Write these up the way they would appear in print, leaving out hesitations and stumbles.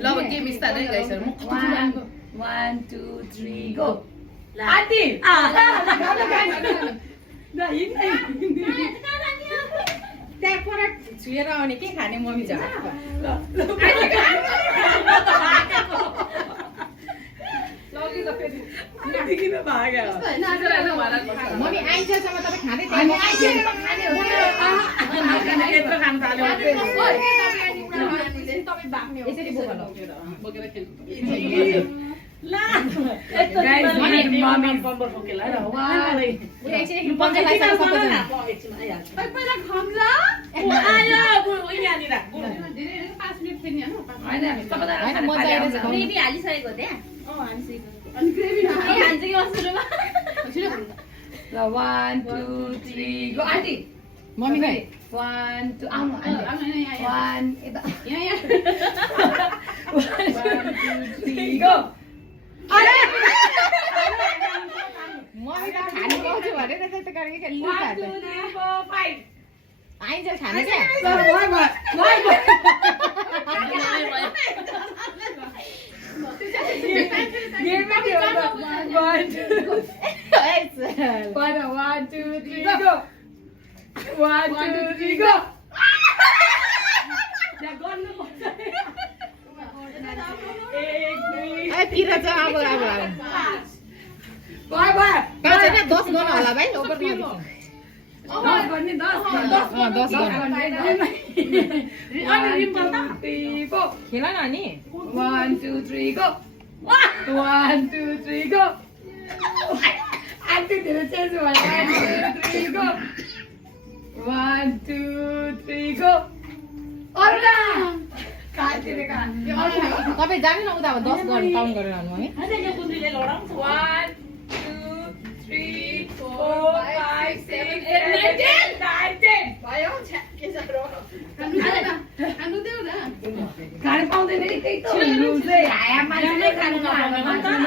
ल अब game start है गाइस 1 2 3 गो आन्टी त्यहाँ पर छुएर आउने के खाने मम्मी छ मम्मी आइसकेसम्म तपाईँ खाँदै यसरी बोकेर हालिसकेको त्यहाँ 1 2 3 गो आन्टी मम्मी खै 1 2 आउनु आन्टी 1 यता 1 2 3 गो अरे मम्मी त खानु पाउँछु भने त्यस्तो गरेको खेल्नु 1 2 3 4 5 आइन्छ खाने क्या पिरो चाहिँ अब 10 गर्नु होला भाइ ओभर खेल न अनि 1 2 3 गो 1 2 3 गो आन्टी धेरै चेन्ज भयो 1 2 3 गो 1 2 3 गो अरुणा काटिरे का तपाईँ जानु न उता अब 10 गर्नु काउन्ट गरेर आउनु है 1 2 3 4 5 7 8 9 10 भयो के साह्रो खानु पाउँदैन नि त्यही त लु चाहिँ हाया मान्छेले खानु नपाउँदैन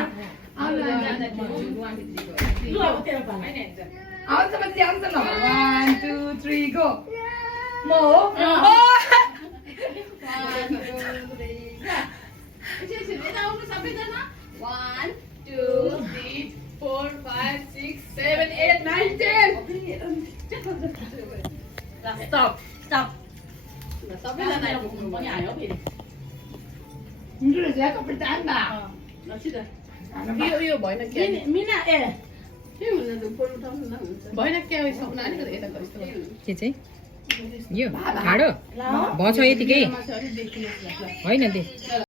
लु अब तेरो पालो आउँछ बच्ची आउँछ ल 1 2 3 गो म हो 1 2 3 4 5 6 7 8 9 10 स्टप स्टप सबैजना आइपुग्नु पनि आयो फेरि मिठो रहेछ कपडा चाहन्दा यो भएन के मिना ए के हुन त फोन उठाउनु न हुन्छ भएन के सक्नु अलिकति यता गइस्तो के चाहिँ यो ठाडो भछ यतिकै होइन दे